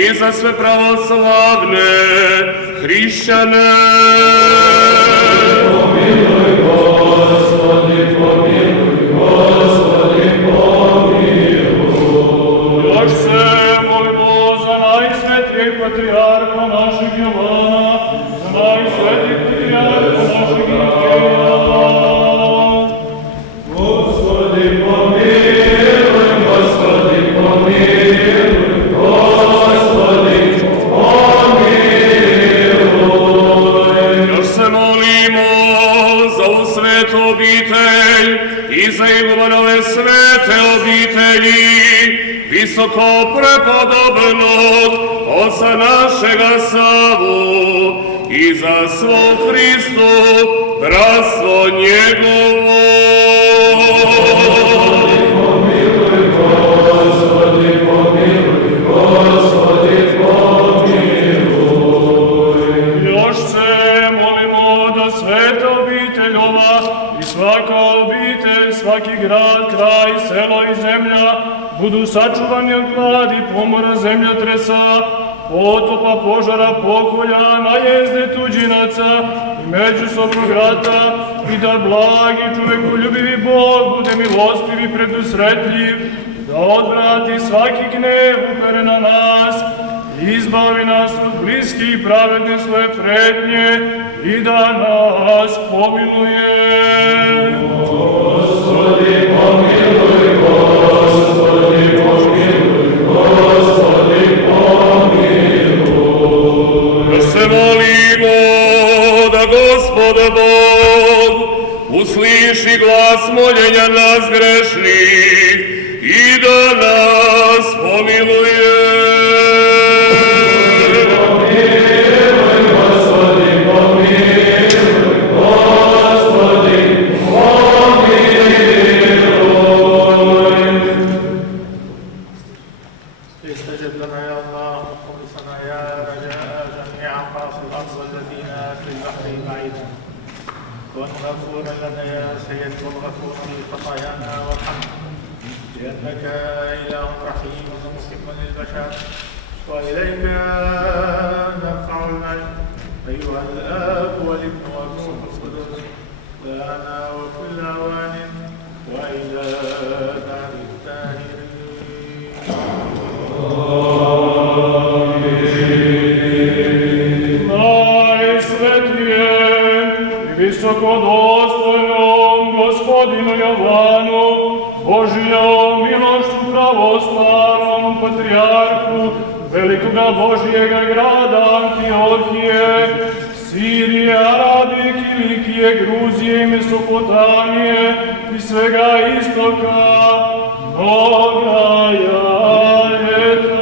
i za sve pravoslavne hrišćane. Pomiluj, Gospodi, pomiluj, Gospodi, pomiluj. Još se molimo za najsvetijeg patrijarha našeg Jovana, za najsvetijeg patrijarha našeg Ikeja. Gospodi, pomiluj, Gospodi, pomiluj, Gospodi, pomiluj. Još se molimo za ovu svetu obitelj i za Igmanove svete obitelji, visoko prepodobnog oca našega Savu i za svog Hristu bratstvo njegovo. Pomiluj, Gospodi, pomiluj, Gospodi, pomiluj. Još se molimo da sveta obitelj ova i svaka obitelj, svaki grad, kraj, selo i zemlja budu sačuvani od gladi, pomora, zemljotresa, potopa, požara, pokolja, najezde tuđinaca i međusobnog rata i da blagi čovekoljubivi Bog bude milostiv i predusretljiv, da odvrati svaki gnev upere na nas, izbavi nas od bliske i pravedne svoje pretnje i da nas pomiluje. Gospodi, pomiluj, Gospodi, pomiluj, Gospodi, pomiluj. Još se molimo da Gospod Bog usliši glas moljenja nas grešnih i da nas pomiluje. استجب لنا يا الله وخلصنا يا رجاء جميع قاصي الارض الذين في البحر بعيدا وان غفور لنا يا سيد والغفور لخطايانا وارحمنا لانك اله رحيم ومحب للبشر واليك نرفع المجد ايها الاب والابن والروح القدس لنا وكل اوان والى دار الداهرين. Najsvetije i visokodostojnom Gospodinu Jovanu, Božijom milošću pravoslavnom patrijarhu velikoga Božijega grada Antiohije, Sirije, Arabije, Kilikije, Gruzije i Mesopotamije i svega istoka, mnoga jajeta.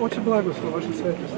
Очі благослови, ваші святості.